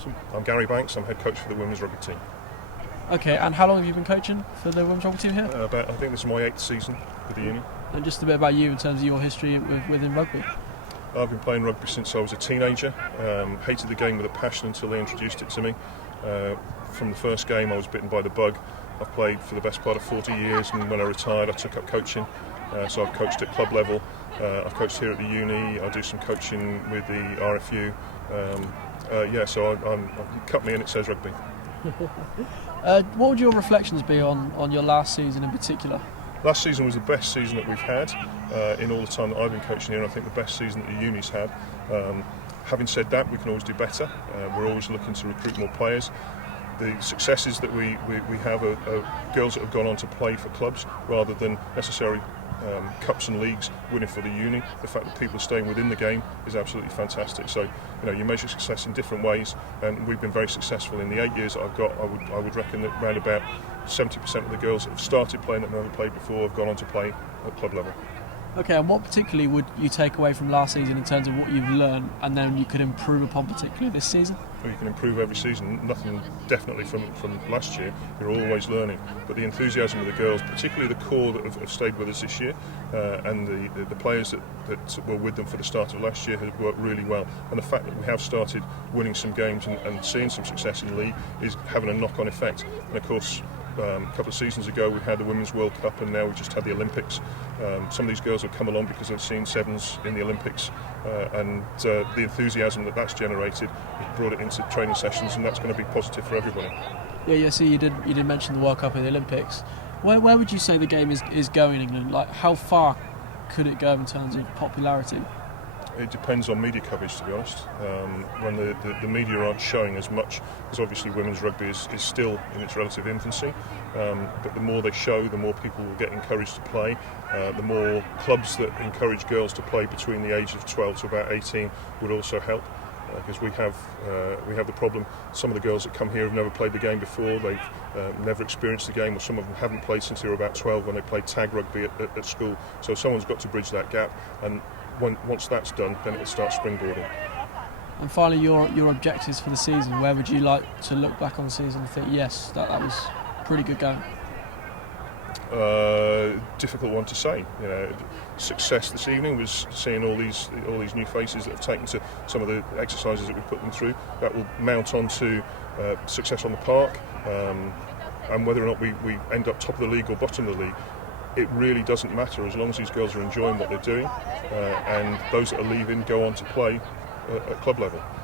Awesome. I'm Gary Banks. I'm head coach for the women's rugby team. Okay, and how long have you been coaching for the women's rugby team here? I think this is my 8th season with the uni. And just a bit about you in terms of your history within rugby. I've been playing rugby since I was a teenager. Hated the game with a passion until they introduced it to me. From the first game I was bitten by the bug. I've played for the best part of 40 years, and when I retired I took up coaching. So I've coached at club level, I've coached here at the uni, I do some coaching with the RFU. So I'm cut me and it says rugby. What would your reflections be on your last season in particular? Last season was the best season that we've had in all the time that I've been coaching here, and I think the best season that the uni's had. Having said that, we can always do better. We're always looking to recruit more players. The successes that we have are girls that have gone on to play for clubs rather than necessarily cups and leagues winning for the uni. The fact that people are staying within the game is absolutely fantastic. So you measure success in different ways, and we've been very successful. In the 8 years that I've got, I would reckon that around about 70% of the girls that have started playing that never played before have gone on to play at club level. Okay, and what particularly would you take away from last season in terms of what you've learned and then you could improve upon particularly this season? Well, you can improve every season, nothing definitely from last year. You're always learning, but the enthusiasm of the girls, particularly the core that have stayed with us this year, and the players that were with them for the start of last year have worked really well. And the fact that we have started winning some games and seeing some success in the league is having a knock-on effect. And of course, a couple of seasons ago we had the Women's World Cup, and now we just had the Olympics. Some of these girls have come along because they've seen sevens in the Olympics, and the enthusiasm that's generated has brought it into training sessions, and that's going to be positive for everybody. Yeah, so you did mention the World Cup and the Olympics. Where would you say the game is going in England? Like, how far could it go in terms of popularity? It depends on media coverage, to be honest. When the media aren't showing as much, because obviously women's rugby is still in its relative infancy, but the more they show, the more people will get encouraged to play. The more clubs that encourage girls to play between the age of 12 to about 18 would also help, because we have the problem. Some of the girls that come here have never played the game before. They've never experienced the game, or some of them haven't played since they were about 12 when they played tag rugby at school. So someone's got to bridge that gap, and once that's done, then it'll start springboarding. And finally, your objectives for the season. Where would you like to look back on the season and think, yes, that was pretty good going? Difficult one to say. Success this evening was seeing all these new faces that have taken to some of the exercises that we put them through. That will mount on to success on the park, and whether or not we end up top of the league or bottom of the league, it really doesn't matter as long as these girls are enjoying what they're doing, and those that are leaving go on to play at club level.